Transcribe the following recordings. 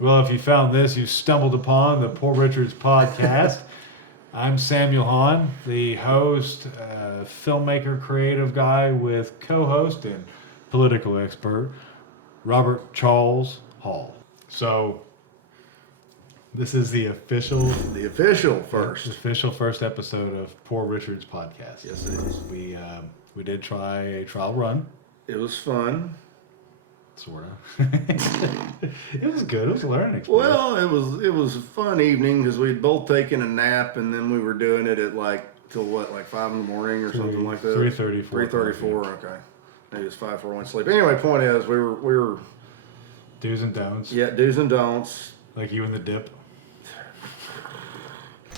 Well, if you found this, you stumbled upon the Poor Richards podcast. I'm Samuel Hahn, the host, filmmaker, creative guy with co-host and political expert, Robert Charles Hall. So, this is the official first episode of Poor Richards podcast. Yes, it is. We did try a trial run. It was fun. Sort of. It was good. It was a learning experience. Well, it was a fun evening because we'd both taken a nap and then we were doing it at till 5 in the morning or something like that. 3:34. 3:34. Okay, maybe it's 5 for one sleep. Anyway, point is we were Do's and don'ts. Yeah, do's and don'ts. Like you and the dip.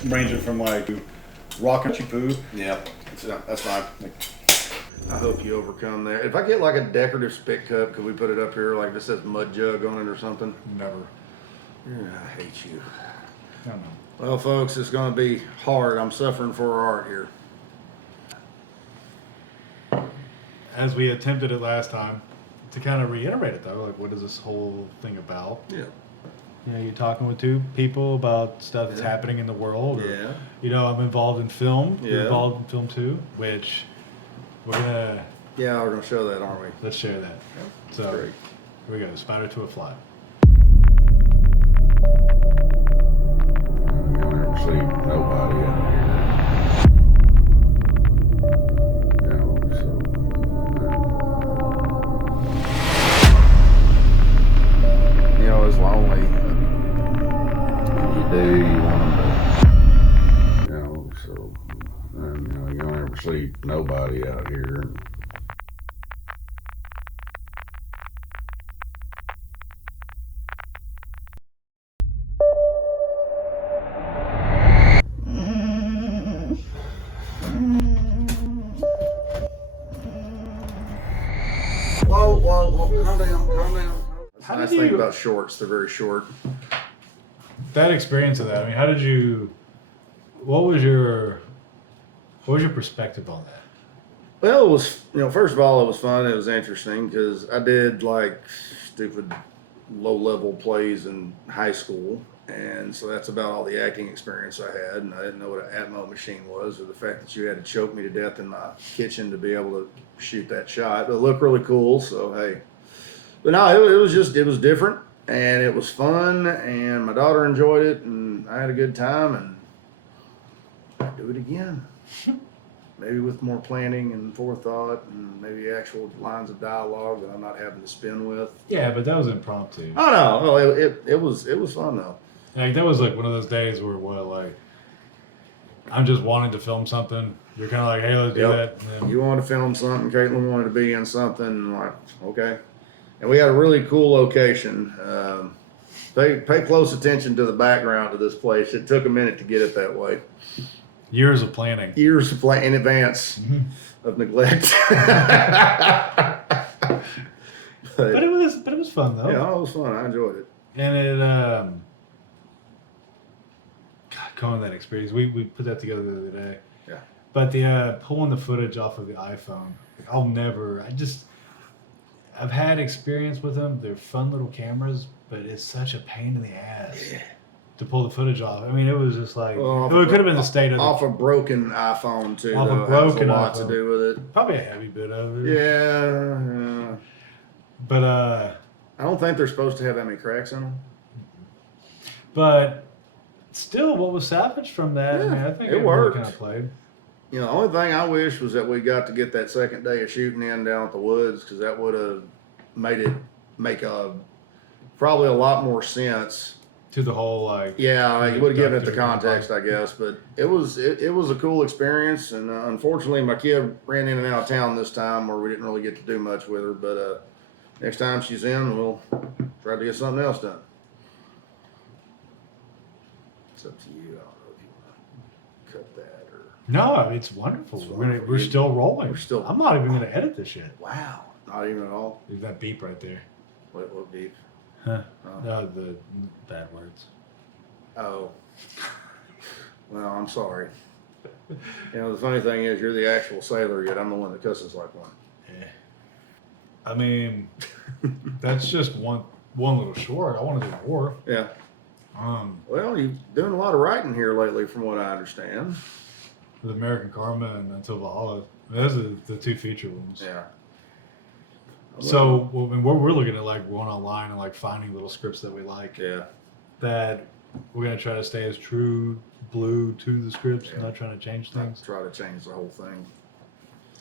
Ranging from rock and poo. Yeah, That's fine. I hope you overcome that. If I get a decorative spit cup, could we put it up here like this says mud jug on it or something? Never. Yeah, I hate you. I don't know. Well, folks, it's going to be hard. I'm suffering for our art here. As we attempted it last time, to kind of reiterate it though, what is this whole thing about? Yeah. You know, you're talking with two people about stuff that's happening in the world. Or, Yeah. You know, I'm involved in film. Yeah. You're involved in film too, which we're gonna. Yeah, we're going to show that, aren't we? Let's share that. So Great. here we go. Spider to a fly. You'll never see nobody out here. It's lonely. You want them to, you'll never see nobody out here. Whoa, calm down. That's the nice thing about shorts. They're very short. That experience of that. I mean, how did you? What was your perspective on that? Well, it was, first of all, it was fun. It was interesting because I did stupid low-level plays in high school. And so that's about all the acting experience I had. And I didn't know what an Atmo machine was, or the fact that you had to choke me to death in my kitchen to be able to shoot that shot. But it looked really cool, so hey. But no, it was different, and it was fun, and my daughter enjoyed it, and I had a good time, and I'd do it again. Maybe with more planning and forethought, and maybe actual lines of dialogue that I'm not having to spin with. Yeah, but that was impromptu. Oh no, well, it was fun though. That was one of those days where I'm just wanting to film something. You're kind of like, hey, let's do that. And then, You wanted to film something, Caitlin wanted to be in something, and okay. And we had a really cool location. Pay close attention to the background of this place. It took a minute to get it that way. years of planning. Years of planning in advance of neglect. But it was fun though. Yeah, it was fun. I enjoyed it. And it going that experience. We put that together the other day. Yeah. But the pulling the footage off of the iPhone, I've had experience with them. They're fun little cameras, but it's such a pain in the ass to pull the footage off. I mean, it was just it could have been the state of off a broken iPhone too. Off a though. broken Has a lot iPhone. to do with it. probably a heavy bit of it. Yeah. But I don't think they're supposed to have that many cracks in them. but still, what was salvaged from that? I mean, I think it really worked. kind of played. The only thing I wish was that we got to get that second day of shooting in down at the woods, because that would have make probably a lot more sense. To the whole Yeah, you would have given it the context, I guess. But it was a cool experience, and unfortunately, my kid ran in and out of town this time, where we didn't really get to do much with her. But next time she's in, we'll try to get something else done. It's up to you. I don't know if you want to cut that or. No, I mean, it's wonderful. It's We're wonderful. still rolling. We're still- I'm not even going to edit this shit. Wow, not even at all. There's that beep right there. What beef? Huh? Oh. No, the bad words. Oh. Well, I'm sorry. The funny thing is, you're the actual sailor, yet I'm the one that cusses like one. Yeah. I mean, that's just one one little short. I want to do more. Yeah. Well, you're doing a lot of writing here lately, from what I understand. With American Karma and Until Valhalla. Those are the two feature ones. Yeah. So we're looking at like going online and like finding little scripts that we like. Yeah. That we're gonna try to stay as true blue to the scripts, not trying to change things. Try to change the whole thing.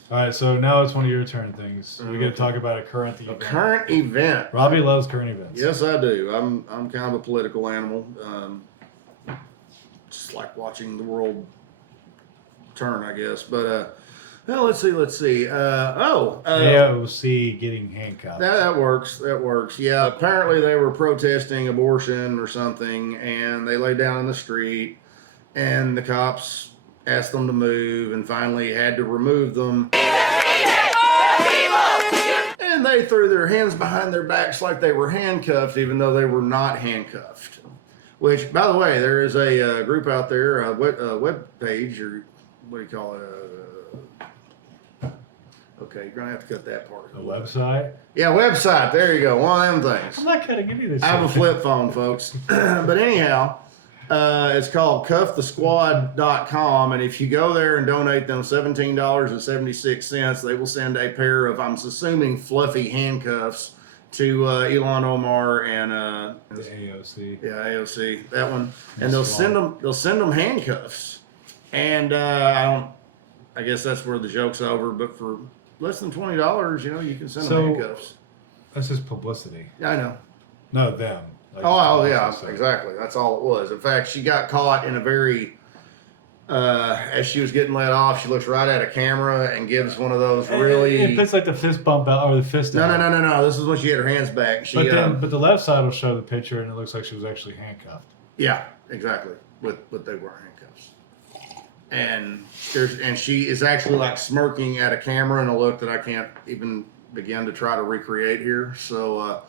All right, so now it's one of your turn things. We got to talk about a current A event. current event. Robbie loves current events. Yes, I do. I'm kind of a political animal. Just like watching the world turn, I guess. But well, let's see. AOC getting handcuffed. That works. That works. Yeah. Apparently, they were protesting abortion or something, and they lay down in the street, and the cops asked them to move, and finally had to remove them. And they threw their hands behind their backs like they were handcuffed, even though they were not handcuffed. Which, by the way, there is a group out there, a web page, or what do you call it? Okay, you're gonna have to cut that part. A website? Yeah, website. There you go. One of them things. I'm not gonna give you this. I have a flip phone, folks. But anyhow, it's called cuffthesquad.com, and if you go there and donate them $17.76, they will send a pair of, I'm assuming, fluffy handcuffs to Elon Omar and The AOC. yeah, AOC, that one, and they'll send them handcuffs, and I guess that's where the joke's over. But for less than $20, you can send them handcuffs. That's just publicity. Yeah, I know. No, them. Like, Oh yeah, exactly. That's all it was. In fact, she got caught in a very, as she was getting let off, she looks right at a camera and gives one of those really. It puts like the fist bump out or the fist out. No. This is when she had her hands back. She, but the left side will show the picture, and it looks like she was actually handcuffed. Yeah, exactly. But they weren't handcuffs. And she is actually like smirking at a camera in a look that I can't even begin to try to recreate here. So.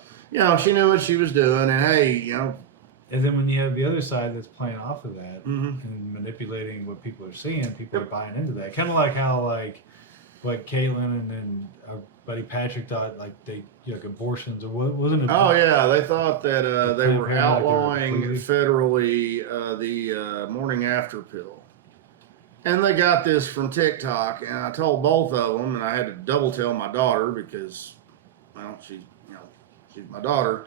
She knew what she was doing, and hey, And then when you have the other side that's playing off of that Mhm. and manipulating what people are seeing, people are buying into that. Kind of like how what Caitlin and our buddy Patrick thought they abortions or what wasn't it? oh yeah, they thought that they Planned were Parenthood, outlawing completely. federally the morning after pill, and they got this from TikTok, and I told both of them, and I had to double tell my daughter because, well, she's my daughter.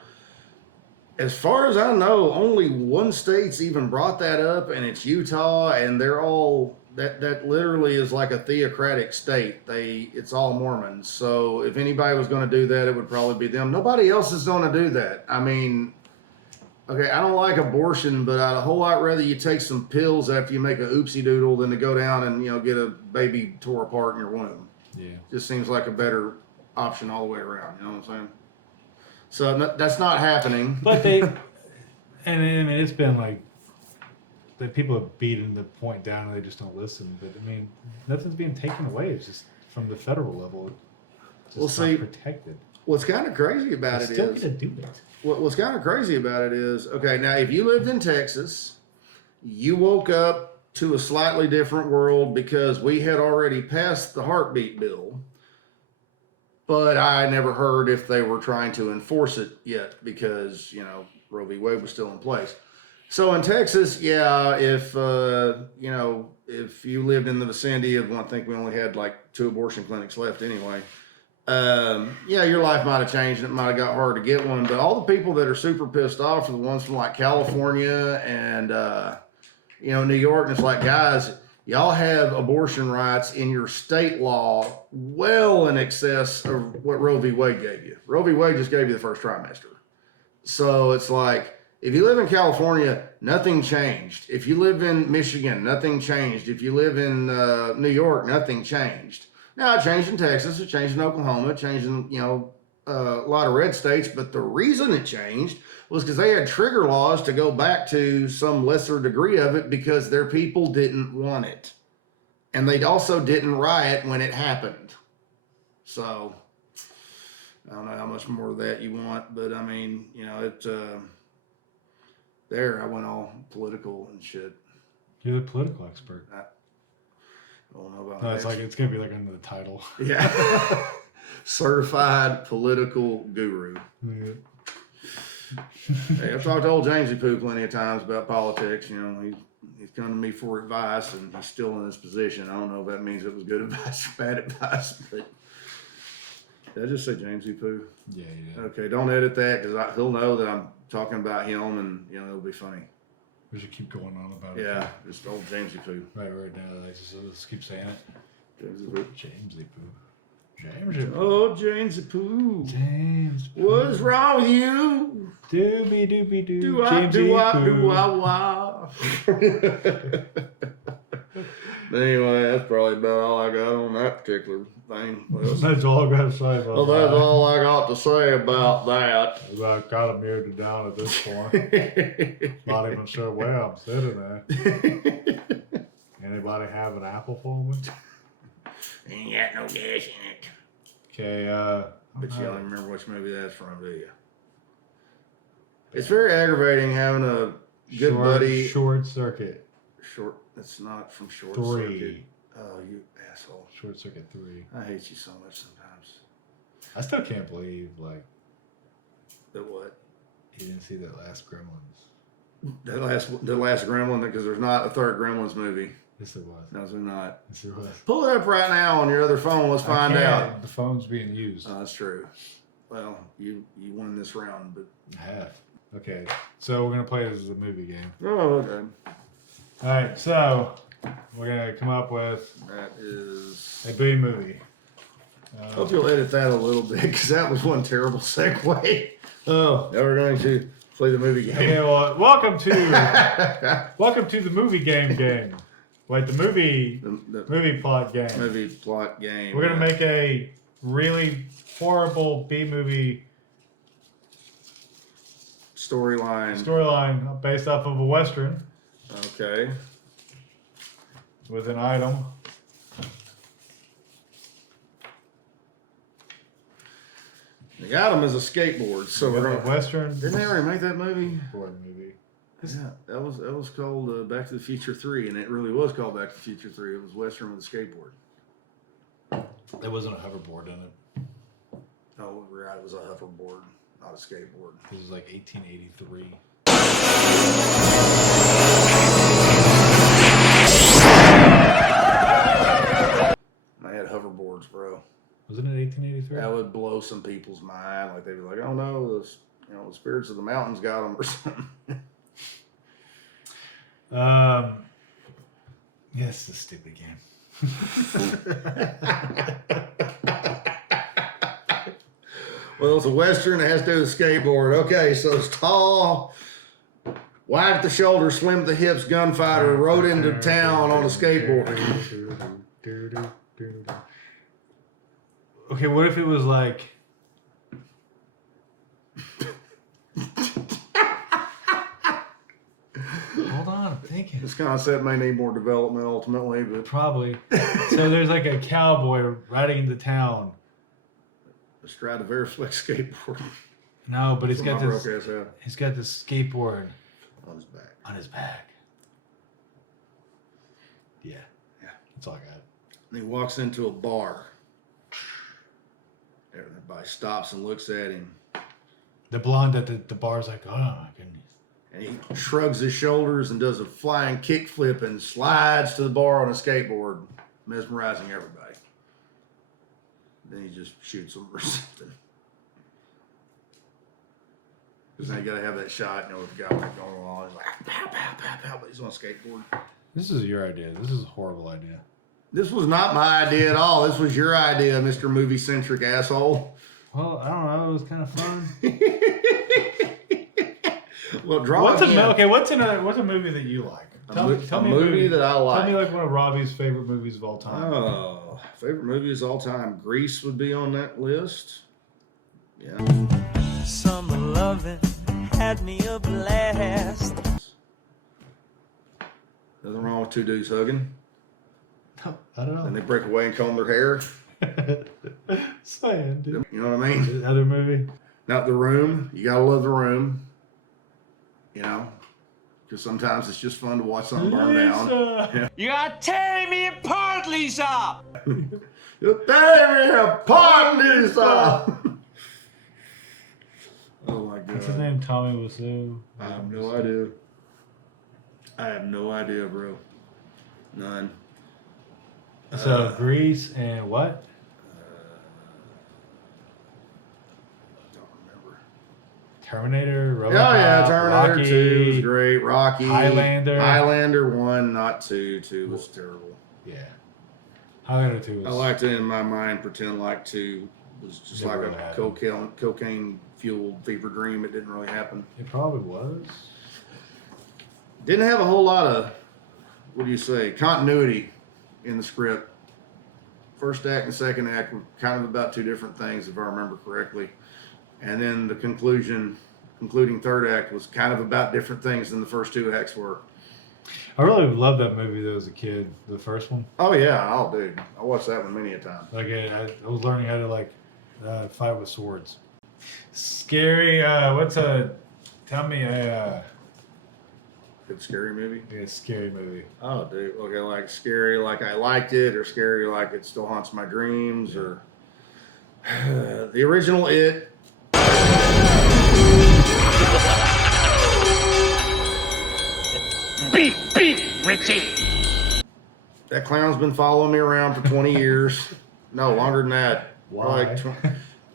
As far as I know, only one state's even brought that up, and it's Utah, and they're all that literally is like a theocratic state. It's all Mormons. So if anybody was going to do that, it would probably be them. Nobody else is going to do that. I mean, okay, I don't like abortion, but I'd a whole lot rather you take some pills after you make a oopsie doodle than to go down and get a baby tore apart in your womb. Yeah. Just seems like a better option all the way around. You know what I'm saying? So that's not happening. But it's been like that people have beaten the point down and they just don't listen. But nothing's being taken away. It's just from the federal level. It's just not protected. What's kind of crazy about it Still is gonna do it. what's kind of crazy about it is, okay, now if you lived in Texas, you woke up to a slightly different world because we had already passed the heartbeat bill. But I never heard if they were trying to enforce it yet because, Roe v. Wade was still in place. So in Texas, yeah, if you lived in the vicinity of, I think we only had like 2 abortion clinics left anyway. Your life might have changed and it might have got hard to get one. But all the people that are super pissed off are the ones from like California and, New York. And it's like, guys, y'all have abortion rights in your state law well in excess of what Roe v. Wade gave you. Roe v. Wade just gave you the first trimester. So it's like, if you live in California, nothing changed. If you live in Michigan, nothing changed. If you live in New York, nothing changed. Now, it changed in Texas, it changed in Oklahoma, it changed in, a lot of red states. But the reason it changed was because they had trigger laws to go back to some lesser degree of it because their people didn't want it. And they also didn't riot when it happened. So, I don't know how much more of that you want, but I mean, there I went all political and shit. You're the political expert. I don't know about No, that. it's gonna be like under the title. Yeah. Certified political guru. Yeah. Hey, I've talked to old Jamesy Poo plenty of times about politics. You know, he's come to me for advice, and he's still in this position. I don't know if that means it was good advice or bad advice, but did I just say Jamesy Poo? Yeah, you did. Okay, don't edit that because he'll know that I'm talking about him, and you know it'll be funny. We should keep going on about it. Yeah, just old Jamesy Poo. Right now, Alexis. So let's keep saying it. Jamesy Poo. Jamesy Poo. Jamesy Poo. Oh, Jamesy Poo. James. What's wrong with you? Doobie doobie doo. Do I Jamesy do I Poo. do I wah? But anyway, that's probably about all I got on that particular thing. That's all I got to say about Well, that's all I got to say about that. I got him muted down at this point. Not even sure where I'm sitting at. Anybody have an apple for me? Ain't got no gas in it. Okay, But you don't remember which movie that's from, do you? It's very aggravating having a good buddy. Short Circuit It's not from Short 3. Circuit. Oh, you asshole. Short Circuit 3. I hate you so much sometimes. I still can't believe, like, That what? you didn't see that last Gremlins. The last Gremlin, because there's not a third Gremlins movie. Yes, there was. No, there's not. Yes, there was. Pull it up right now on your other phone. Let's find I can't. out. The phone's being used. That's true. Well, you won this round, but I have. Okay, so we're going to play this as a movie game. oh, okay. All right, so we're going to come up with That is. a B movie. Hope you'll edit that a little bit because that was one terrible segue. Oh, now we're going to play the movie game. Okay, well, welcome to the movie game. Like the movie plot game. Movie plot game. We're gonna make a really horrible B movie storyline based off of a Western Okay. with an item. The item is a skateboard, so we're With a gonna. Western Didn't they already make that movie? board movie. Yeah, that was called Back to the Future 3, and it really was called Back to the Future 3. It was Western with a skateboard. There wasn't a hoverboard in it. Oh, right, it was a hoverboard, not a skateboard. This was like 1883. I had hoverboards, bro. Wasn't it 1883? That would blow some people's mind. Like they'd be like, "Oh no, the spirits of the mountains got them," or something. Yes, it's a stupid game. Well, it's a Western that has to do with skateboard. Okay, so it's tall, wide at the shoulder, slim at the hips, gunfighter, rode into town on a skateboard. Okay, what if it was like... Hold on, I'm thinking. This concept may need more development ultimately, but Probably. So there's like a cowboy riding into town. astride a Veriflex skateboard. No, but he's got From my this. broke ass head He's got this skateboard on his back. on his back. Yeah. Yeah. That's all I got. And he walks into a bar. Everybody stops and looks at him. The blonde at the bar's like, oh my goodness. And he shrugs his shoulders and does a flying kickflip and slides to the bar on a skateboard, mesmerizing everybody. Then he just shoots them or something. Because now you got to have that shot, with the guy like going along. He's like, pow, pow, pow, pow, but he's on a skateboard. This is your idea. This is a horrible idea. This was not my idea at all. This was your idea, Mr. Movie-centric asshole. Well, I don't know. It was kind of fun. Well, draw What's again. what's a movie that you like? Tell me a a movie that I like. Tell me like one of Robbie's favorite movies of all time. Oh, favorite movies all time. Grease would be on that list. Yeah. Summer loving had me a blast. Nothing wrong with two dudes hugging. I don't know. And they break away and comb their hair. Saying, dude. You know what I mean? Other movie? Not The Room. You gotta love The Room. Because sometimes it's just fun to watch something burn down. Lisa. You are tearing me apart, Lisa! You're tearing me apart, Lisa! Oh my god. It's a his name? Tommy Wiseau? I have no idea. I have no idea, bro. None. So Grease and what? Don't remember. Terminator, Oh RoboCop, yeah, Terminator Rocky, 2 was great. Rocky. Highlander. Highlander 1, not 2. 2 was terrible. Yeah. Highlander 2 was... I like to, in my mind, pretend like 2 was just Never like really a happened. cocaine-fueled fever dream. It didn't really happen. It probably was. Didn't have a whole lot of, what do you say, continuity in the script. First act and second act were kind of about two different things, if I remember correctly. And then the concluding third act was kind of about different things than the first two acts were. I really loved that movie though as a kid, the first one. Oh yeah, oh dude, I watched that one many a time. Like I was learning how to fight with swords. Scary. Tell me a Good scary movie. scary movie. Oh dude, okay, like scary, like I liked it, or scary, like it still haunts my dreams, or the original It. Beep, beep, Richie. That clown's been following me around for 20 years. No, longer than that. Why?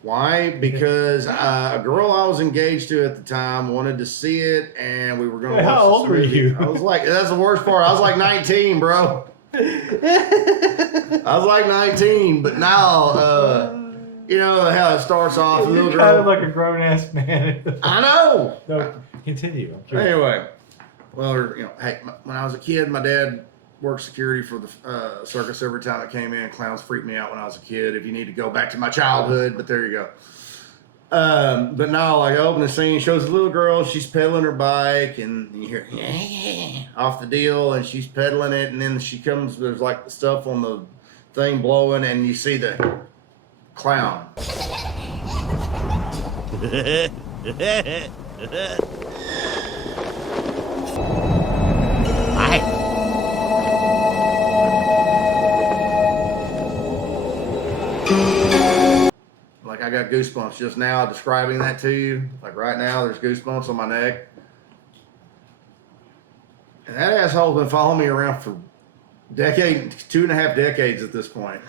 Why? Because a girl I was engaged to at the time wanted to see it, and we were going to watch How old this were movie. you? I was like, that's the worst part. I was like 19, bro. I was like 19, but now, you know how it starts off. You're Little kind girl. of like a grown ass man. I know. No, continue. I'm curious. Anyway, well, you know, hey, when I was a kid, my dad worked security for the circus every time it came in. Clowns freaked me out when I was a kid. If you need to go back to my childhood, but there you go. But now, like, I open the scene, shows a little girl, she's pedaling her bike, and you hear, yeah, off the deal, and she's pedaling it, and then she comes, there's like stuff on the thing blowing, and you see the clown. Like I got goosebumps just now describing that to you. Like right now, there's goosebumps on my neck. And that asshole's been following me around for 2.5 decades at this point.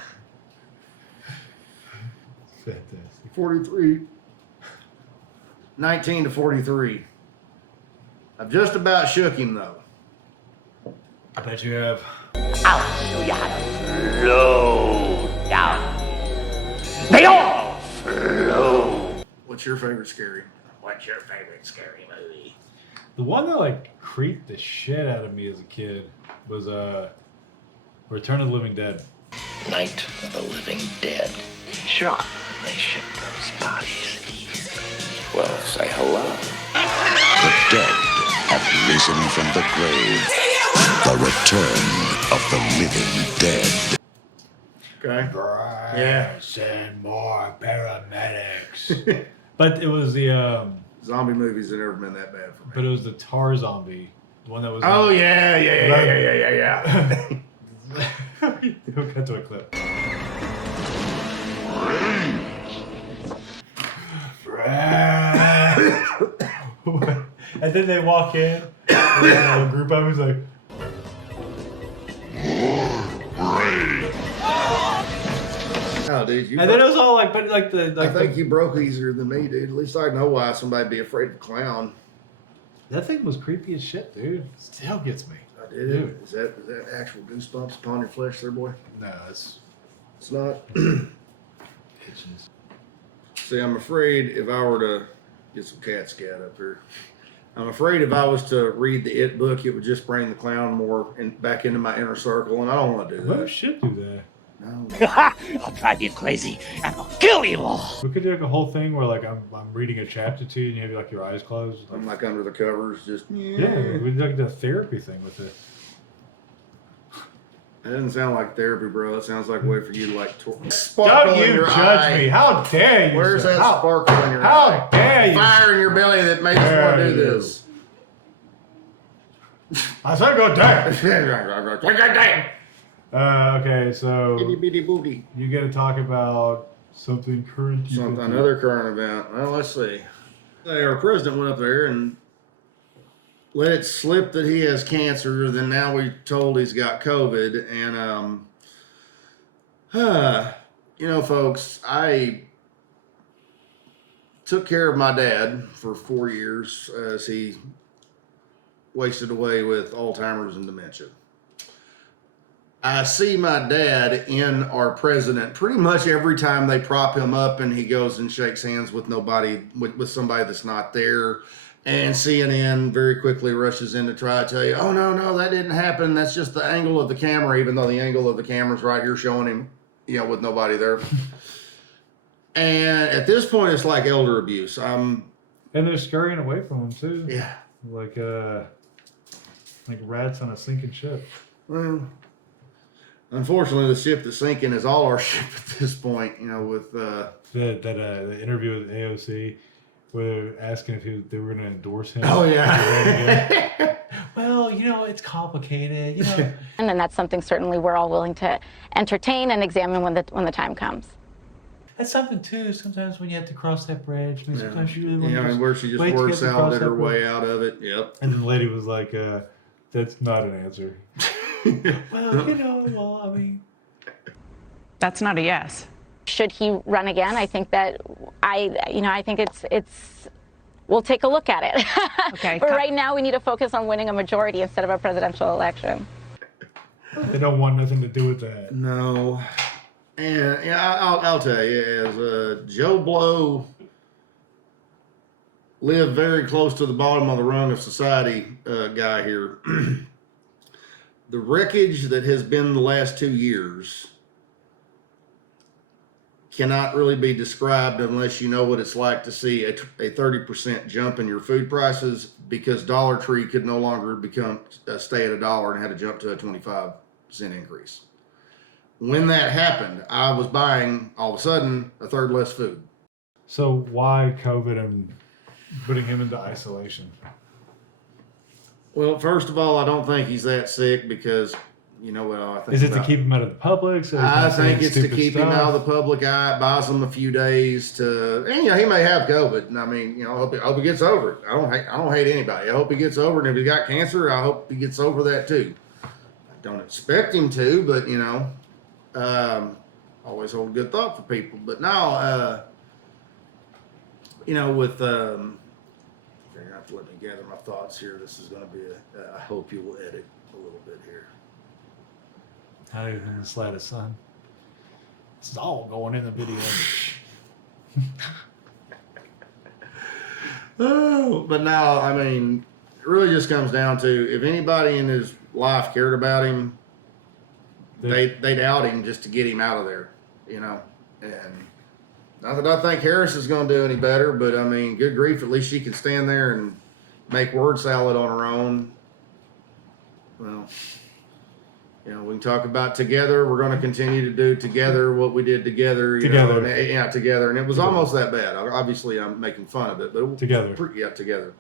Fantastic. 43. 19 to 43. I've just about shook him though. I bet you have. I'll show you how to slow down. They all slow. What's your favorite scary? What's your favorite scary movie? The one that like creeped the shit out of me as a kid was Return of the Living Dead. Night of the Living Dead. Sure, they ship those bodies. Well, say hello. The dead have risen from the grave. The return of the living dead. Okay. Yeah. Send more paramedics. But it was the Zombie movies have never been that bad for me. but it was the Tar Zombie, the one that was. Oh yeah. We'll cut to a clip. And then they walk in, and a group of them is like, Oh, dude, and then it was all like, but like the I think you broke easier than me, dude. At least I know why somebody'd be afraid of a clown. that thing was creepy as shit, dude. Still gets me. I did it. Is that actual goosebumps upon your flesh there, boy? No, it's not. itches. See, I'm afraid if I were to get some cat scat up here, I'm afraid if I was to read the It book, it would just bring the clown more back into my inner circle, and I don't want to do Who that. should do that? No. I'll drive you crazy and I'll kill you all. We could do like a whole thing where like I'm reading a chapter to you and you have like your eyes closed. I'm like under the covers, just Yeah, we did like the therapy thing with it. That doesn't sound like therapy, bro. It sounds like a way for you to like Don't sparkle in you your judge eye. me? How dare you? Where's sir? that sparkle in your How eye? dare you? Fire in your belly that made us want to do Dare you. this. I said go damn. Itty Okay, so bitty booty. you got to talk about something current. Another current event. Well, let's see. Our president went up there and let it slip that he has cancer. Then now we're told he's got COVID. And, you know, folks, I took care of my dad for 4 years as he wasted away with Alzheimer's and dementia. I see my dad in our president pretty much every time they prop him up and he goes and shakes hands with with somebody that's not there. And CNN very quickly rushes in to try to tell you, oh, no, that didn't happen. That's just the angle of the camera, even though the angle of the camera's right here showing him, you know, with nobody there. And at this point, it's like elder abuse. And they're scurrying away from him, too. Yeah. Like rats on a sinking ship. Well, unfortunately, the ship that's sinking is all our ship at this point, you know, with... the interview with AOC where they're asking if they were going to endorse him. Oh, yeah. Well, you know, it's complicated, you know. And that's something certainly we're all willing to entertain and examine when the time comes. That's something, too, sometimes when you have to cross that bridge. I mean, sometimes you really want Yeah, to and where she just wait to word get to cross salad that her bridge. way out of it. Yep. And then the lady was like, that's not an answer. Well, you know, I mean... That's not a yes. Should he run again? I think that I think it's we'll take a look at it. Okay. But right now we need to focus on winning a majority instead of a presidential election. They don't want nothing to do with that. No. And yeah, I'll tell you, as Joe Blow lived very close to the bottom of the rung of society guy here, the wreckage that has been the last 2 years cannot really be described unless you know what it's like to see a 30% jump in your food prices because Dollar Tree could no longer stay at $1 and had to jump to a 25% increase. When that happened, I was buying all of a sudden a third less food. So why COVID and putting him into isolation? Well, first of all, I don't think he's that sick because, you know what I think. Is it to keep him out of the public? So I think it's to keep him out of the public eye. It buys him a few days to, and you know, he may have COVID. And I mean, you know, I hope he gets over it. I don't hate anybody. I hope he gets over it. And if he got cancer, I hope he gets over that too. I don't expect him to, but you know, always hold a good thought for people. But now, you know, with you're gonna have to let me gather my thoughts here. This is going to be I hope you will edit a little bit here. Not even in the slightest, son. This is all going in the video. Oh, but now, I mean, it really just comes down to if anybody in his life cared about him, they'd out him just to get him out of there, you know. And not that I think Harris is going to do any better, but I mean, good grief, at least she can stand there and make word salad on her own. Well, you know, we can talk about together. We're going to continue to do together what we did together. Together. Know, and, yeah, together. And it was almost that bad. Obviously, I'm making fun of it, but Together. Yeah, together.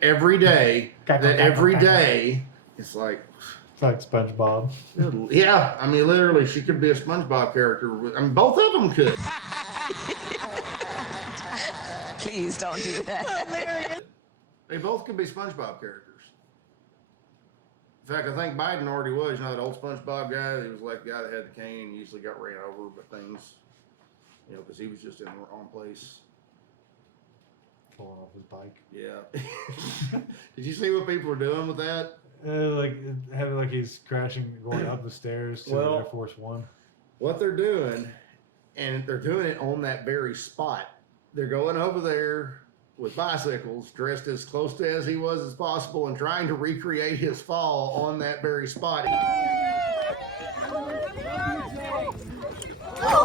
Every day. Every day, it's like. It's like SpongeBob. Yeah, I mean, literally, she could be a SpongeBob character. I mean, both of them could. Please don't do that. They both could be SpongeBob characters. In fact, I think Biden already was. You know that old SpongeBob guy? He was like the guy that had the cane and usually got ran over by things. You know, because he was just in the wrong place. Falling off his bike. Yeah. Did you see what people were doing with that? Like he's crashing, going up the stairs to Air Force One. What they're doing, and they're doing it on that very spot. They're going over there with bicycles, dressed as close to as he was as possible, and trying to recreate his fall on that very spot.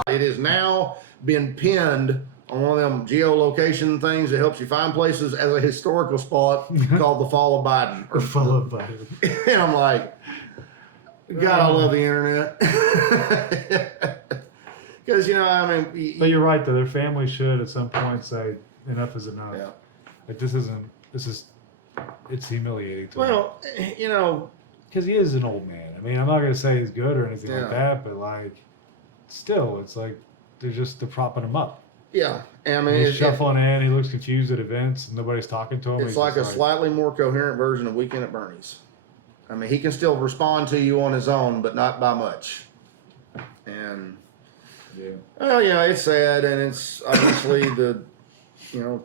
It has now been pinned on one of them geolocation things that helps you find places as a historical spot called the Fall of Biden. Or Fall of Biden. And I'm like, God, I love the internet. Because, you know, I mean... But you're right, though. Their family should, at some point, say, enough is enough. Yeah. Like, it's humiliating to me. Well, you know... Because he is an old man. I mean, I'm not going to say he's good or anything like that, but, like, still, it's like they're propping him up. Yeah, I mean, He's shuffling in. He looks confused at events. And nobody's talking to him. it's He's like a just slightly more coherent version of Weekend at Bernie's. I mean, he can still respond to you on his own, but not by much. And Yeah. well, you know, it's sad, and it's obviously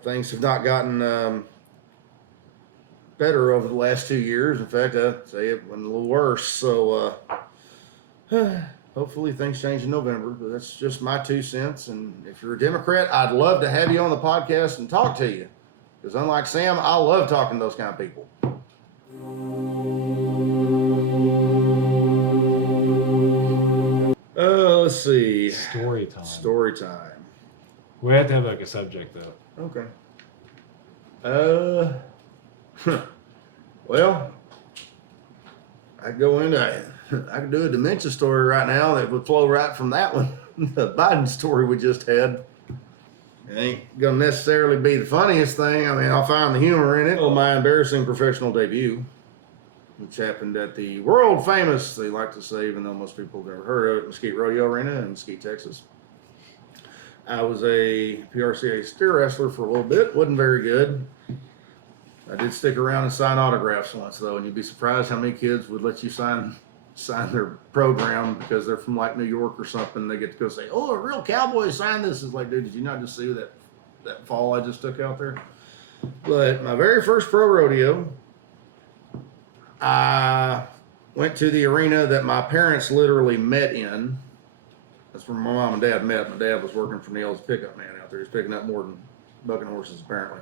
things have not gotten better over the last 2 years. In fact, I'd say it went a little worse. So hopefully things change in November. But that's just my 2 cents. And if you're a Democrat, I'd love to have you on the podcast and talk to you. Because unlike Sam, I love talking to those kind of people. Let's see. Story time. Story time. We have to have like a subject though. Okay. Well, I could do a dementia story right now that would flow right from that one. The Biden story we just had. It ain't gonna necessarily be the funniest thing. I mean, I'll find the humor in it. Oh, my embarrassing professional debut, which happened at the world famous, they like to say, even though most people have never heard of it, Mesquite Rodeo Arena in Mesquite, Texas. I was a PRCA steer wrestler for a little bit. Wasn't very good. I did stick around and sign autographs once, though, and you'd be surprised how many kids would let you sign their program because they're from like New York or something. They get to go say, "Oh, a real cowboy signed this." It's like, dude, did you not just see that fall I just took out there? But my very first pro rodeo, I went to the arena that my parents literally met in. That's where my mom and dad met. My dad was working for Neil's pickup man out there. He's picking up more than bucking horses, apparently.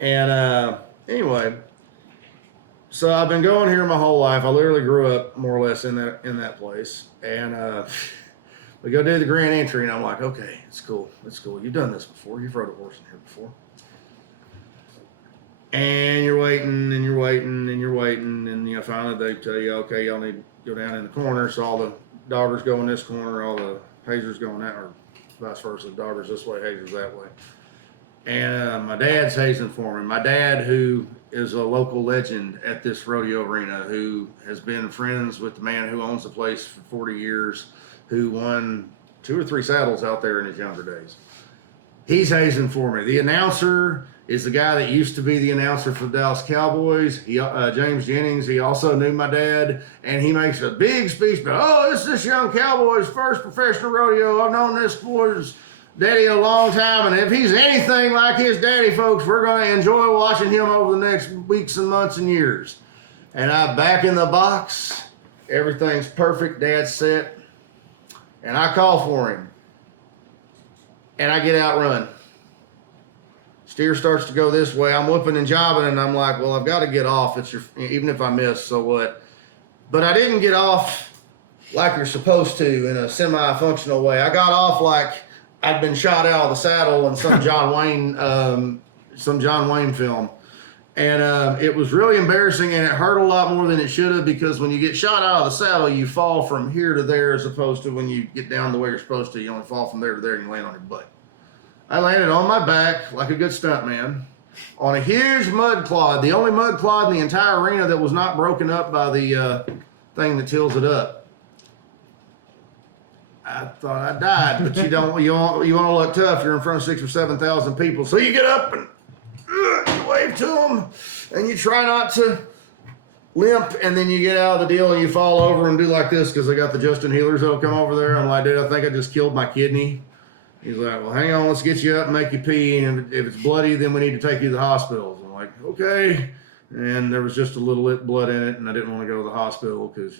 And anyway, so I've been going here my whole life. I literally grew up more or less in that place. And we go do the grand entry, and I'm like, okay, it's cool. It's cool. You've done this before. You've rode a horse in here before. And you're waiting, and you're waiting, and you're waiting, and finally they tell you, okay, y'all need to go down in the corner. So all the daughters go in this corner, all the hazers go in that, or vice versa. The daughters this way, hazers that way. And my dad's hazing for me. My dad, who is a local legend at this rodeo arena, who has been friends with the man who owns the place for 40 years, who won 2 or 3 saddles out there in his younger days. He's hazing for me. The announcer is the guy that used to be the announcer for the Dallas Cowboys, James Jennings. He also knew my dad, and he makes a big speech about, "Oh, this young cowboy's first professional rodeo. I've known this boy's daddy a long time, and if he's anything like his daddy, folks, we're going to enjoy watching him over the next weeks and months and years." And I'm back in the box. Everything's perfect. Dad's set. And I call for him. And I get outrun. Steer starts to go this way. I'm whooping and jobbing, and I'm like, well, I've got to get off. Even if I miss, so what? But I didn't get off like you're supposed to in a semi-functional way. I got off like I'd been shot out of the saddle in some John Wayne film. And it was really embarrassing, and it hurt a lot more than it should have, because when you get shot out of the saddle, you fall from here to there, as opposed to when you get down the way you're supposed to, you only fall from there to there and you land on your butt. I landed on my back like a good stunt man on a huge mud clod, the only mud clod in the entire arena that was not broken up by the thing that tills it up. I thought I died, but you want to look tough. You're in front of 6,000 or 7,000 people, so you get up and you wave to them, and you try not to limp, and then you get out of the deal and you fall over and do like this, because they got the Justin healers that'll come over there. I'm like, dude, I think I just killed my kidney. He's like, well, hang on, let's get you up and make you pee, and if it's bloody, then we need to take you to the hospital. I'm like, okay. And there was just a little bit blood in it, and I didn't want to go to the hospital because,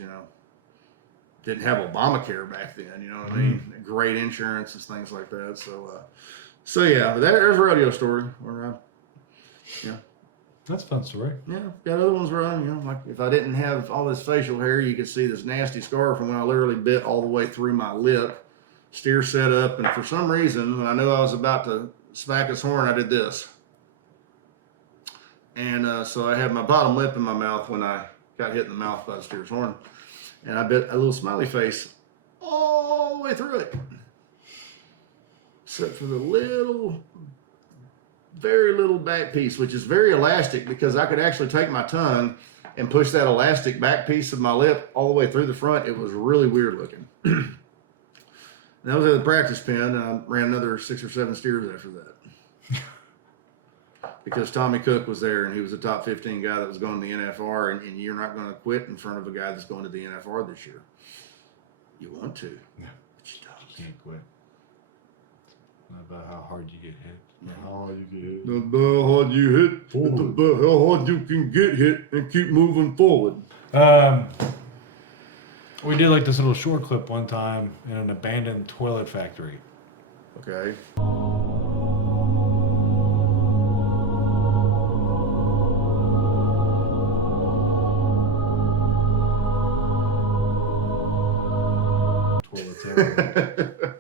didn't have Obamacare back then, you know what I mean? Great insurance and things like that. So yeah, there's a rodeo story where That's a fun story. yeah, got other ones where like if I didn't have all this facial hair, you could see this nasty scar from when I literally bit all the way through my lip. Steer set up, and for some reason, when I knew I was about to smack his horn, I did this. And so I had my bottom lip in my mouth when I got hit in the mouth by the steer's horn. And I bit a little smiley face all the way through it. Except for the very little back piece, which is very elastic, because I could actually take my tongue and push that elastic back piece of my lip all the way through the front. It was really weird looking. That was at the practice pen, and I ran another 6 or 7 steers after that. Because Tommy Cook was there, and he was a top 15 guy that was going to the NFR, and you're not going to quit in front of a guy that's going to the NFR this year. You want to, Yeah. but you don't. You can't quit. It's not about how hard you get hit. Not how hard you get hit. Not about how hard you hit, it's about how hard you can get hit and keep moving forward. We did like this little short clip one time in an abandoned toilet factory. Okay. Toilets everywhere.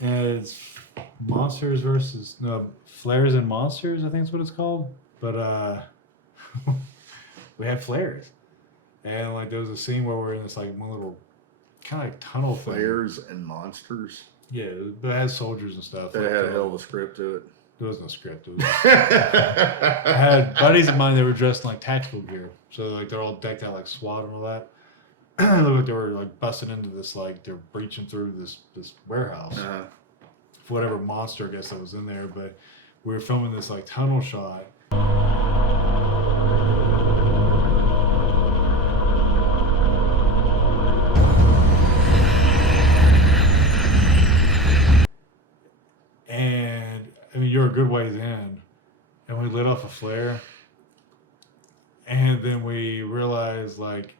And it's monsters versus flares and monsters, I think that's what it's called. But we had flares, and like there was a scene where we're in this like one little kind of like tunnel thing. Flares and monsters. Yeah, but it had soldiers and stuff. That like, had a hell of a script to it. There was no script. It was I had buddies of mine that were dressed in like tactical gear, so like they're all decked out like SWAT and all that. It looked like they were like busting into this, like they're breaching through this warehouse for whatever monster I guess that was in there. But we were filming this like tunnel shot. And I mean, you're a good ways in, and we lit off a flare, and then we realized like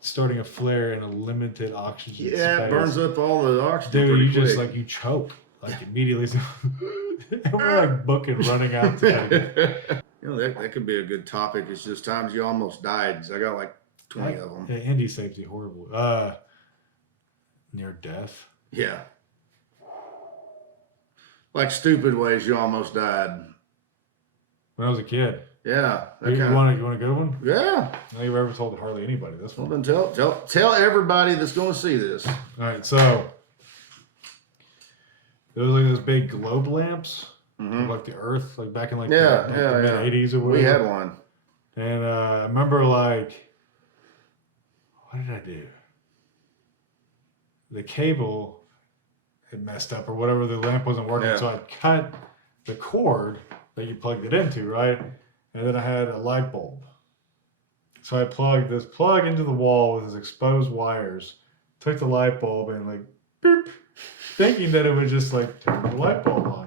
starting a flare in a limited oxygen space. Yeah, it burns up all the oxygen. Dude, you pretty just quick. like you choke like immediately. And we're like booking, running out. To, You know, that could be a good topic. It's just times you almost died. 'Cause I got like 20 of them. Yeah, Indy safety horrible. Near death. Yeah. Like stupid ways you almost died. When I was a kid. Yeah. You want a good one? Yeah. I never ever told hardly anybody this Well, one. then tell everybody that's going to see this. All right, so there was like those big globe lamps, like the Earth, like back in like the mid '80s or whatever. We had one. And I remember like, what did I do? The cable had messed up or whatever. The lamp wasn't working, Yeah. so I cut the cord that you plugged it into, right? And then I had a light bulb. So I plugged this plug into the wall with his exposed wires, took the light bulb and like, boop, thinking that it would just like turn the light bulb on.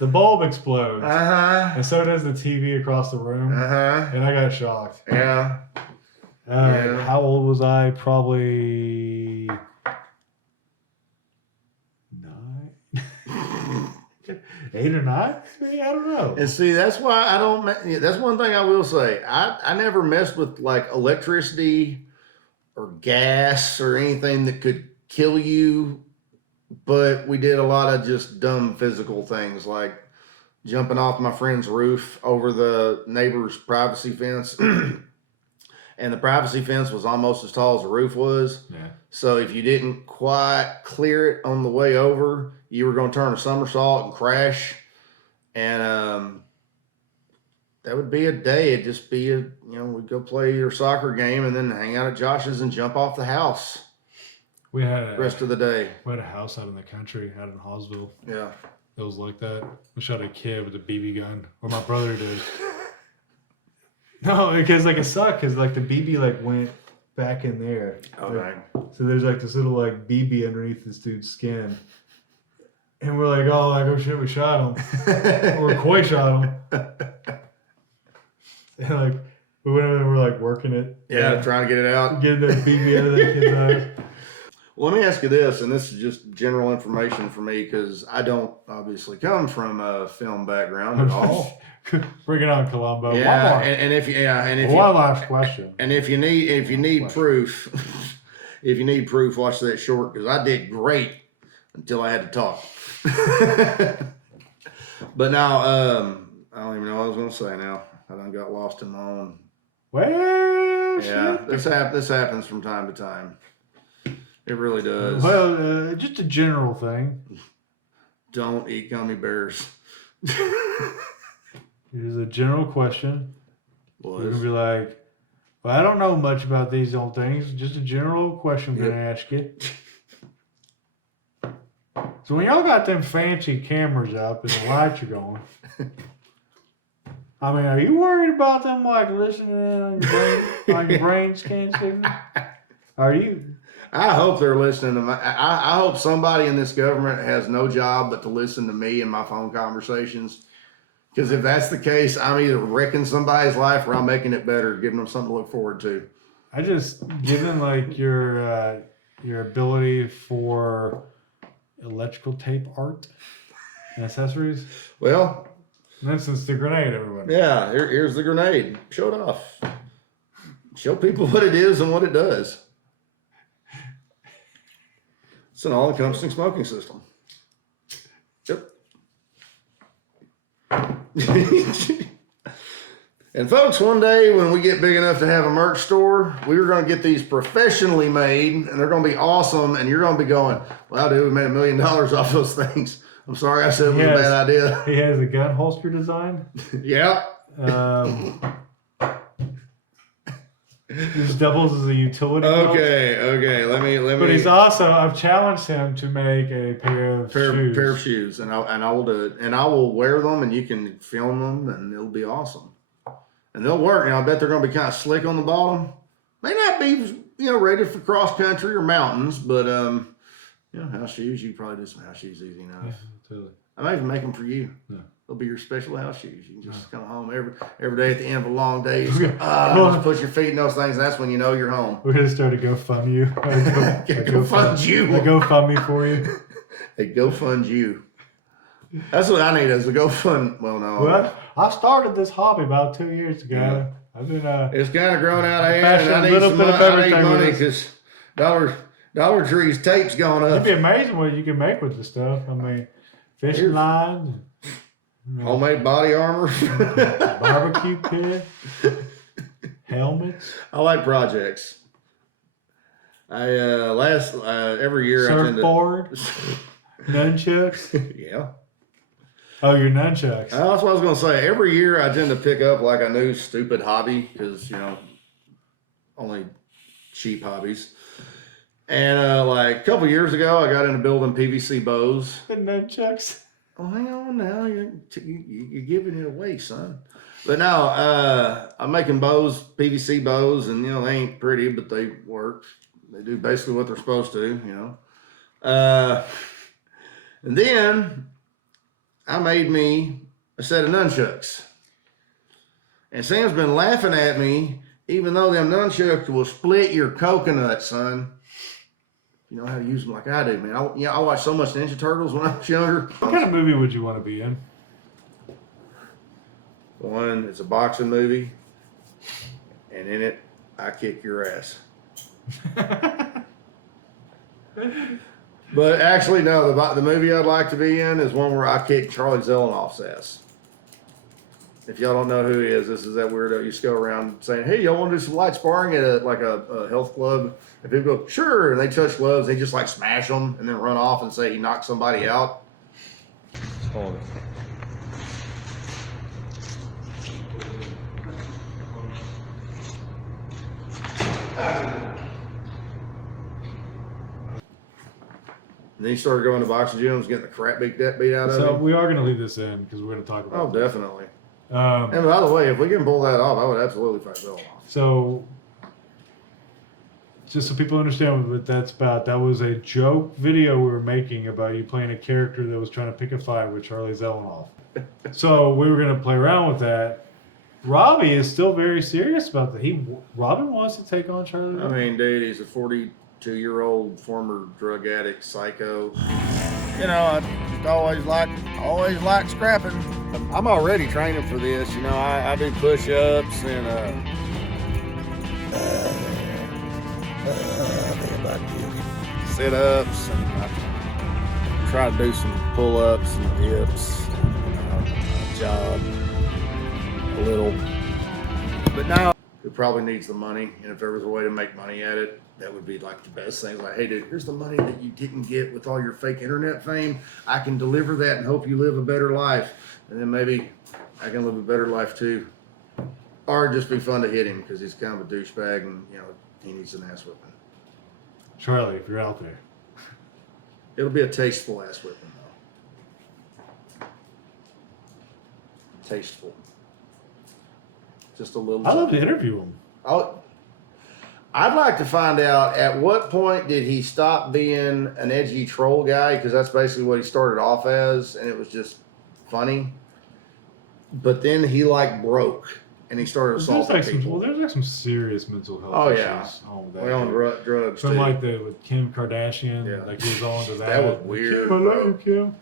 The bulb explodes. And so does the TV across the room. And I got shocked. Yeah. How old was I? Probably 9? 8 or 9? Maybe? I don't know. And see, that's why I don't. That's one thing I will say. I never messed with like electricity or gas or anything that could kill you. But we did a lot of just dumb physical things like jumping off my friend's roof over the neighbor's privacy fence. And the privacy fence was almost as tall as the roof was. Yeah. So if you didn't quite clear it on the way over, you were going to turn a somersault and crash. And that would be a day. It'd just be we'd go play your soccer game and then hang out at Josh's and jump off the house. We had The rest of the day. We had a house out in the country, out in Hallsville. Yeah. It was like that. We shot a kid with a BB gun, or my brother did. No, because like it sucked, because like the BB like went back in there. Okay. So there's like this little like BB underneath this dude's skin, and we're like, oh shit, we shot him, or Coy shot him, and like we went over and we're like working it. Yeah, trying to get it out. Getting that BB out of that kid's eyes. Well, let me ask you this, and this is just general information for me because I don't obviously come from a film background at all. Bring it on, Columbo. Yeah, One last question. And if you need proof, watch that short because I did great until I had to talk. But now, I don't even know what I was going to say. Now I done got lost in my own. Well, Yeah, this happens from time to time. It really does. Well, just a general thing. Don't eat gummy bears. Here's a general question. You're Was gonna be like, well, I don't know much about these old things. Just a general question I'm gonna ask you. So when y'all got them fancy cameras up and the lights are going, I mean, are you worried about them like listening in on your brain scan signal? Are you? I hope they're listening to I hope somebody in this government has no job but to listen to me and my phone conversations. Because if that's the case, I'm either wrecking somebody's life or I'm making it better, giving them something to look forward to. I just, given like your ability for electrical tape art and accessories. Well, for instance, the grenade, everyone. yeah, here's the grenade. Show it off. Show people what it is and what it does. It's an all-encompassing smoking system. Yep. And folks, one day when we get big enough to have a merch store, we're going to get these professionally made, and they're going to be awesome, and you're going to be going, wow, dude, we made $1 million off those things. I'm sorry I said it was a bad idea. He has a gun holster design. Yeah. This doubles as a utility belt. Okay. Let me. But he's also, I've challenged him to make a pair of shoes, and I will do it, and I will wear them, and you can film them, and it'll be awesome, and they'll work. Now I bet they're going to be kind of slick on the bottom. May not be, rated for cross country or mountains, but house shoes. You can probably do some house shoes easy enough. Yeah, totally. I might even make them for you. Yeah. They'll be your special house shoes. You can just come home every day at the end of a long day. You just put your feet in those things, and that's when you know you're home. We're going to start a GoFundMe. Go fund you. A GoFundMe for you. A GoFund you. That's what I need is a GoFund. Well, no. Well, I started this hobby about 2 years ago. Yeah. I've been it's kind of grown out of hand, and I need some money because Dollar Tree's tape's gone up. It'd be amazing what you can make with this stuff. I mean, fishing lines. Homemade body armor. Barbecue pit. Helmets. I like projects. I every year surfboard. Nunchucks. Yeah. Oh, your nunchucks. That's what I was going to say. Every year I tend to pick up like a new stupid hobby because, only cheap hobbies. And like a couple years ago, I got into building PVC bows. The nunchucks. Oh, hang on now. You're giving it away, son. But now I'm making bows, PVC bows, and, they ain't pretty, but they work. They do basically what they're supposed to, And then I made me a set of nunchucks. And Sam's been laughing at me, even though them nunchucks will split your coconut, son. You know how to use them like I do, man. I watched so much Ninja Turtles when I was younger. What kind of movie would you want to be in? One, it's a boxing movie, and in it, I kick your ass. But actually, no, the movie I'd like to be in is one where I kick Charlie Zelenoff's ass. If y'all don't know who he is, this is that weirdo used to go around saying, hey, y'all want to do some light sparring at a health club? And people go, sure. And they touch gloves. They just like smash them and then run off and say he knocked somebody out. Hold it. And then he started going to boxing gyms, getting the crap beat out of him. So we are going to leave this in because we're going to talk about this. Definitely. And by the way, if we can pull that off, I would absolutely fight Bill off. So, just so people understand what that's about, that was a joke video we were making about you playing a character that was trying to pick a fight with Charlie Zelenoff. So we were going to play around with that. Robbie is still very serious about that. Robbie wants to take on Charlie Zelenoff. I mean, dude, he's a 42-year-old former drug addict psycho. I just always like scrapping. I'm already training for this. I do push-ups and sit-ups, and I try to do some pull-ups and dips, and jog a little. But now it probably needs the money, and if there was a way to make money at it, that would be like the best thing. Like, hey, dude, here's the money that you didn't get with all your fake internet fame. I can deliver that and hope you live a better life. And then maybe I can live a better life too. Or it'd just be fun to hit him because he's kind of a douchebag and, he needs an ass whipping. Charlie, if you're out there, It'll be a tasteful ass whipping, though. Tasteful. Just a little. I'd love to interview him. I'd like to find out at what point did he stop being an edgy troll guy, because that's basically what he started off as, and it was just funny. But then he like broke and he started assaulting people. There's like some serious mental health Oh, issues yeah. on with that. Well, on drugs From too. like with Kim Kardashian, Yeah. like he was on to that. That was weird, Kim, I love bro. you, Kim.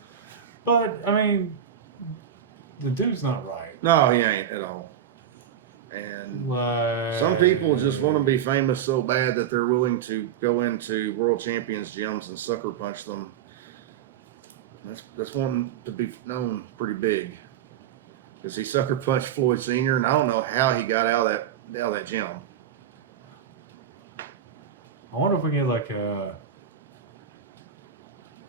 But I mean, the dude's not right. No, he ain't at all. And Like, some people just want to be famous so bad that they're willing to go into world champions gyms and sucker punch them. That's one to be known pretty big, because he sucker punched Floyd Sr. and I don't know how he got out of that gym. I wonder if we get like a.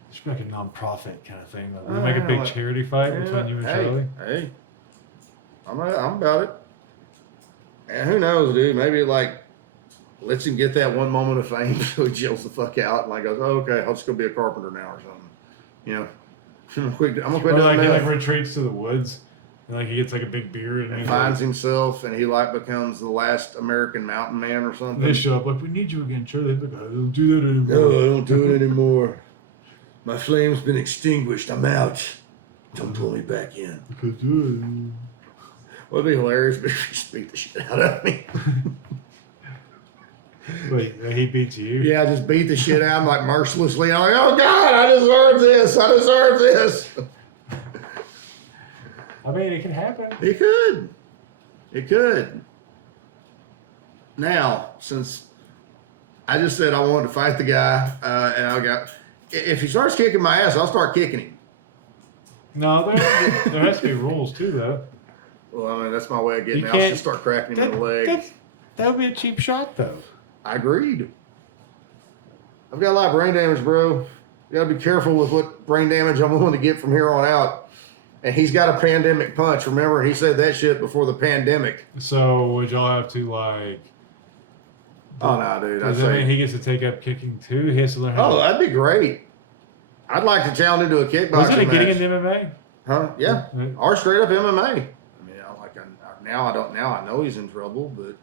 It should be like a non-profit kind of thing. Like we make a big like- charity fight between you and Charlie. Hey, I'm about it. And who knows, dude? Maybe it like lets him get that one moment of fame, so he chills the fuck out and like goes, oh, "Okay, I'll just go be a carpenter now or something." You know, I'm gonna quit Or like doing he like that. retreats to the woods and like he gets like a big beard and And he's finds like, himself, and he like becomes the last American mountain man or something. they show up like, we need you again, Charlie. Like, I don't do that anymore. No, I don't do it anymore. My flame's been extinguished. I'm out. Don't pull me back in. Would be hilarious if he just beat the shit out of me. Wait, he beats you? Yeah, just beat the shit out of him like mercilessly. I'm like, oh God, I deserve this. I deserve this. I mean, it can happen. It could. It could. Now, since I just said I wanted to fight the guy, and if he starts kicking my ass, I'll start kicking him. No, there has to be rules too, though. Well, I mean, that's my way of getting You out. I'll can't- just start cracking him in the leg. That would be a cheap shot, though. I agreed. I've got a lot of brain damage, bro. You gotta be careful with what brain damage I'm willing to get from here on out. And he's got a pandemic punch. Remember, he said that shit before the pandemic. So would y'all have to like? Oh no, dude. Does that mean he gets to take up kicking too? He has to learn how. Oh, that'd be great. I'd like to challenge into a kickboxing Was it getting match. into MMA? Huh? Yeah. Right. Or straight up MMA. I mean, now I know he's in trouble, but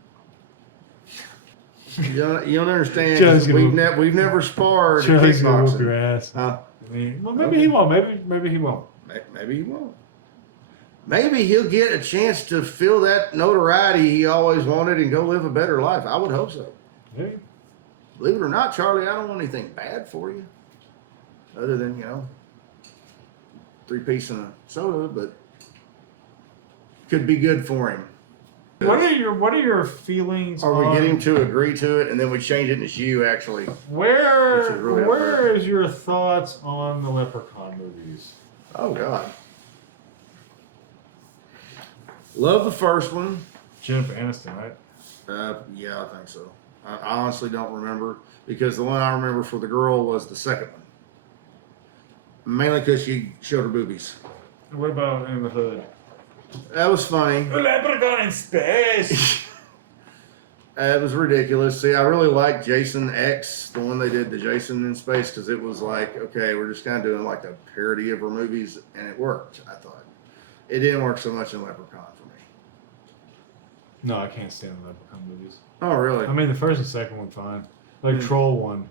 you don't understand. Charlie's gonna We've never sparred in Charlie's gonna whoop your kickboxing. ass. Huh? I mean, well, maybe he won't. Maybe he won't. Maybe he won't. Maybe he'll get a chance to feel that notoriety he always wanted and go live a better life. I would hope so. Maybe. Believe it or not, Charlie, I don't want anything bad for you. Other than, 3-piece and a soda, but could be good for him. What are your feelings? Or we on get him to agree to it, and then we change it and it's you, actually. Where Which is really where is your thoughts on the Leprechaun movies? Oh, God. Love the first one. Jennifer Aniston, right? Yeah, I think so. I honestly don't remember, because the one I remember for the girl was the second one. Mainly because she showed her boobies. What about In the Hood? That was funny. The Leprechaun in space. It was ridiculous. See, I really liked Jason X, the one they did, the Jason in space, because it was like, okay, we're just kind of doing like a parody of her movies, and it worked, I thought. It didn't work so much in Leprechaun for me. No, I can't stand the Leprechaun movies. Oh, really? I mean, the first and second one fine. Like Troll one.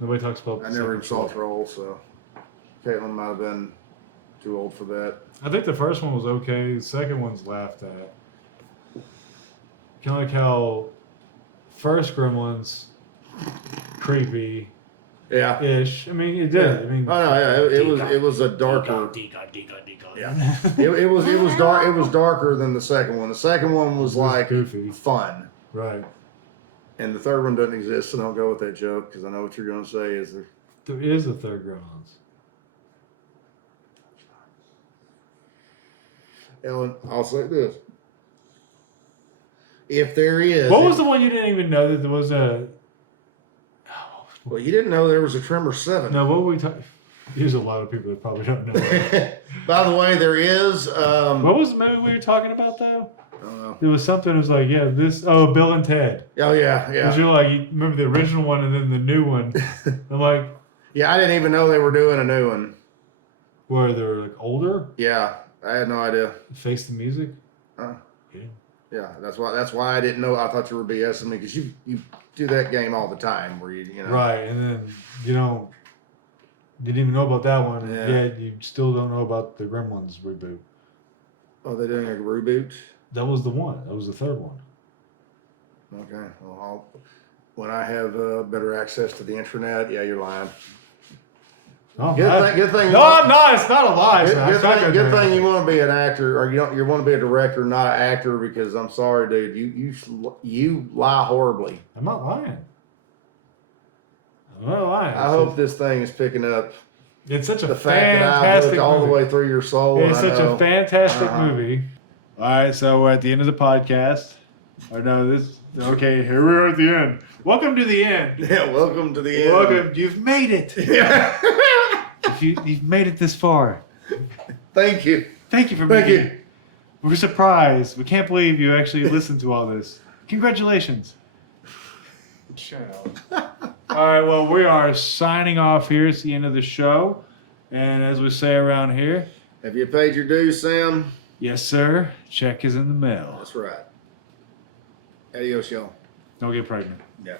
Nobody talks about. The I never even second saw Troll, so Caitlin might have been too old for that. I think the first one was okay. The second one's laughed at. Kind of like how first Gremlins, creepy. Yeah. Ish. I mean, it did. Yeah. I mean, Oh no, yeah. It was a darker. Yeah. It was darker than the second one. The second one was like goofy. fun, Right. and the third one doesn't exist. So don't go with that joke, because I know what you're going to say. Is there? There is a third Gremlins. Ellen, I'll say this: if there is, What was the one you didn't even know that there was a? Well, you didn't know there was a Tremor 7. No, what were we talking? There's a lot of people that probably don't know. By the way, there is. What was the movie we were talking about though? I don't know. There was something. It was like, yeah, this. Oh, Bill and Ted. Oh yeah, Because yeah. you're like, you remember the original one and then the new one. I'm like, Yeah, I didn't even know they were doing a new one. Where they're like older, Yeah, I had no idea. Face the Music. Huh. Yeah. Yeah, that's why I didn't know. I thought you were BSing me because you do that game all the time where you know. Right, and then didn't even know about that one, and Yeah. yet you still don't know about the Gremlins reboot. Oh, they're doing a reboot. That was the one. That was the third one. Okay, well, when I have better access to the internet, yeah, you're lying. Oh, Good thing. No, I'm not. It's not a lie. Good, man. good It's not thing, gonna good do thing you anything. want to be an actor, or you want to be a director, not an actor. Because I'm sorry, dude, you lie horribly. I'm not lying. I'm not lying. I hope this thing is picking up It's such a the fact that I fantastic looked all the movie. way through your soul. It's and I such a know- fantastic Uh-huh. movie. All right, so we're at the end of the podcast. Okay, here we are at the end. Welcome to the end. Yeah, welcome to the end. Welcome. You've made it. Yeah. You've made it this far. Thank you. Thank you for Thank making you. it. We're surprised. We can't believe you actually listened to all this. Congratulations. All right, well, we are signing off here. It's the end of the show. And as we say around here, Have you paid your dues, Sam? yes, sir. Check is in the mail. That's right. Adios, y'all. Don't get pregnant. Yeah.